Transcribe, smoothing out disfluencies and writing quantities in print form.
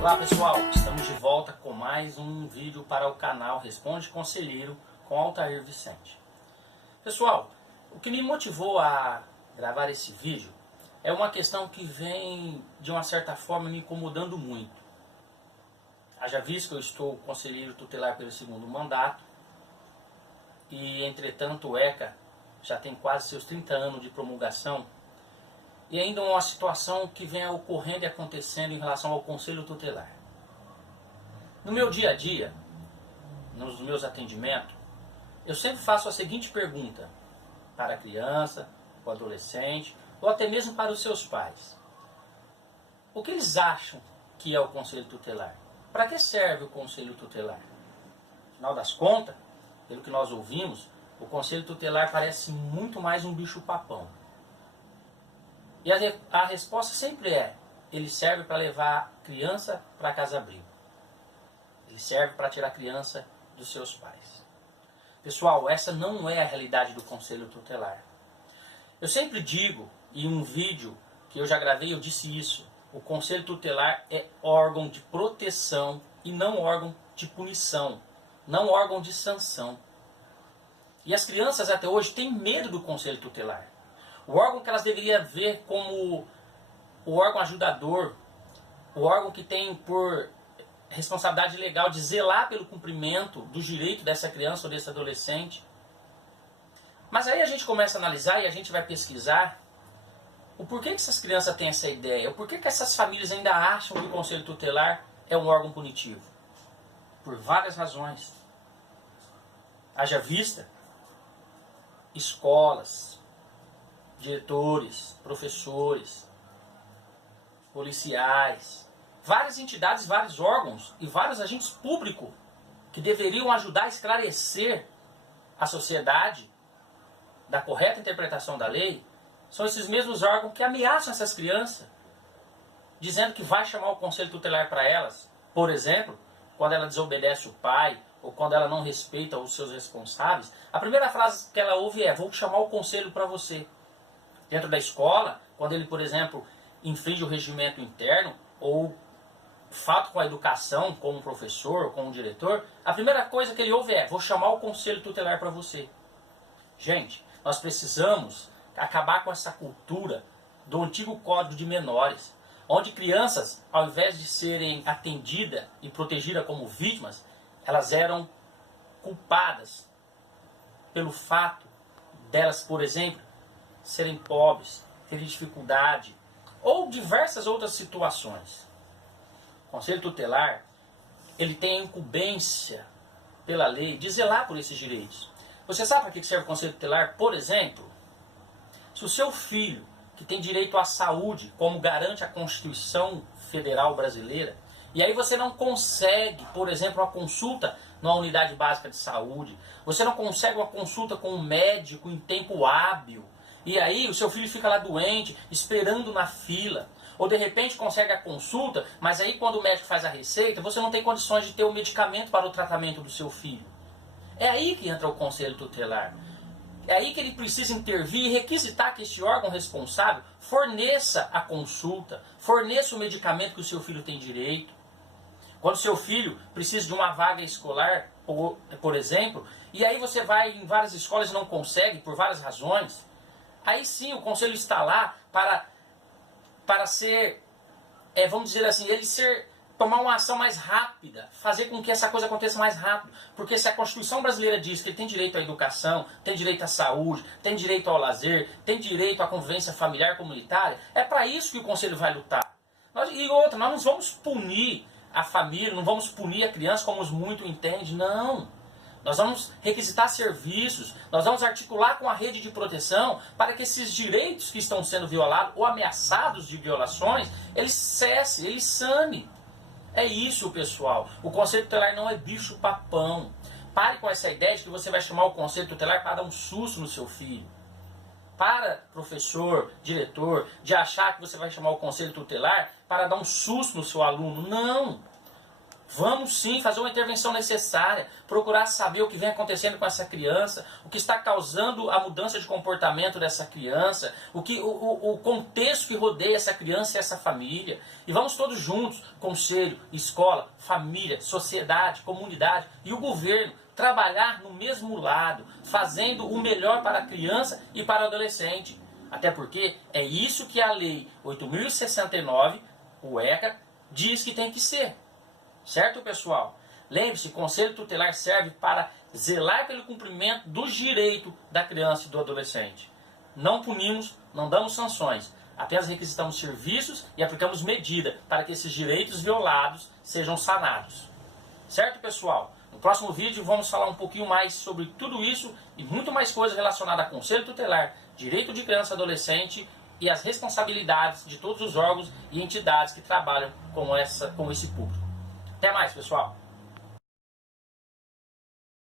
Olá pessoal, estamos de volta com mais um vídeo para o canal Responde Conselheiro com Altair Vicente. Pessoal, o que me motivou a gravar esse vídeo é uma questão que vem de uma certa forma me incomodando muito. Haja visto que eu estou conselheiro tutelar pelo segundo mandato e entretanto o ECA já tem quase seus 30 anos de promulgação e ainda uma situação que vem ocorrendo e acontecendo em relação ao Conselho Tutelar. No meu dia a dia, nos meus atendimentos, eu sempre faço a seguinte pergunta para a criança, para o adolescente, ou até mesmo para os seus pais. O que eles acham que é o Conselho Tutelar? Para que serve o Conselho Tutelar? Afinal das contas, pelo que nós ouvimos, o Conselho Tutelar parece muito mais um bicho-papão. E a resposta sempre é: ele serve para levar a criança para a casa-abrigo. Ele serve para tirar a criança dos seus pais. Pessoal, essa não é a realidade do Conselho Tutelar. Eu sempre digo, em um vídeo que eu já gravei, eu disse isso: o Conselho Tutelar é órgão de proteção e não órgão de punição, não órgão de sanção. E as crianças até hoje têm medo do Conselho Tutelar. O órgão que elas deveriam ver como o órgão ajudador, o órgão que tem por responsabilidade legal de zelar pelo cumprimento dos direitos dessa criança ou desse adolescente. Mas aí a gente começa a analisar e a gente vai pesquisar o porquê que essas crianças têm essa ideia, o porquê que essas famílias ainda acham que o Conselho Tutelar é um órgão punitivo. Por várias razões. Haja vista escolas, diretores, professores, policiais, várias entidades, vários órgãos e vários agentes públicos que deveriam ajudar a esclarecer a sociedade da correta interpretação da lei, são esses mesmos órgãos que ameaçam essas crianças, dizendo que vai chamar o Conselho Tutelar para elas. Por exemplo, quando ela desobedece o pai ou quando ela não respeita os seus responsáveis, a primeira frase que ela ouve é: vou chamar o conselho para você. Dentro da escola, quando ele, por exemplo, infringe o regimento interno ou fato com a educação, como professor, como diretor, a primeira coisa que ele ouve é: vou chamar o Conselho Tutelar para você. Gente, nós precisamos acabar com essa cultura do antigo Código de Menores, onde crianças, ao invés de serem atendidas e protegidas como vítimas, elas eram culpadas pelo fato delas, por exemplo, serem pobres, terem dificuldade, ou diversas outras situações. O Conselho Tutelar, ele tem a incumbência pela lei de zelar por esses direitos. Você sabe para que serve o Conselho Tutelar? Por exemplo, se o seu filho, que tem direito à saúde, como garante a Constituição Federal Brasileira, e aí você não consegue, por exemplo, uma consulta numa unidade básica de saúde, você não consegue uma consulta com um médico em tempo hábil, e aí o seu filho fica lá doente, esperando na fila, ou de repente consegue a consulta, mas aí quando o médico faz a receita, você não tem condições de ter o medicamento para o tratamento do seu filho. É aí que entra o Conselho Tutelar. É aí que ele precisa intervir e requisitar que este órgão responsável forneça a consulta, forneça o medicamento que o seu filho tem direito. Quando o seu filho precisa de uma vaga escolar, por exemplo, e aí você vai em várias escolas e não consegue, por várias razões, aí sim o conselho está lá para ser, vamos dizer assim, tomar uma ação mais rápida, fazer com que essa coisa aconteça mais rápido. Porque se a Constituição brasileira diz que ele tem direito à educação, tem direito à saúde, tem direito ao lazer, tem direito à convivência familiar comunitária, é para isso que o Conselho vai lutar. E outra, nós não vamos punir a família, não vamos punir a criança como os muito entendem, não. Nós vamos requisitar serviços, nós vamos articular com a rede de proteção para que esses direitos que estão sendo violados ou ameaçados de violações, eles cessem, eles sanem. É isso, pessoal. O Conselho Tutelar não é bicho-papão. Pare com essa ideia de que você vai chamar o Conselho Tutelar para dar um susto no seu filho. Para, professor, diretor, de achar que você vai chamar o Conselho Tutelar para dar um susto no seu aluno. Não! Vamos sim fazer uma intervenção necessária, procurar saber o que vem acontecendo com essa criança, o que está causando a mudança de comportamento dessa criança, o contexto que rodeia essa criança e essa família. E vamos todos juntos, conselho, escola, família, sociedade, comunidade e o governo, trabalhar no mesmo lado, fazendo o melhor para a criança e para o adolescente. Até porque é isso que a Lei 8.069, o ECA, diz que tem que ser. Certo, pessoal? Lembre-se, o Conselho Tutelar serve para zelar pelo cumprimento dos direitos da criança e do adolescente. Não punimos, não damos sanções, apenas requisitamos serviços e aplicamos medida para que esses direitos violados sejam sanados. Certo, pessoal? No próximo vídeo vamos falar um pouquinho mais sobre tudo isso e muito mais coisas relacionadas a Conselho Tutelar, direito de criança e adolescente e as responsabilidades de todos os órgãos e entidades que trabalham com esse público. Até mais, pessoal!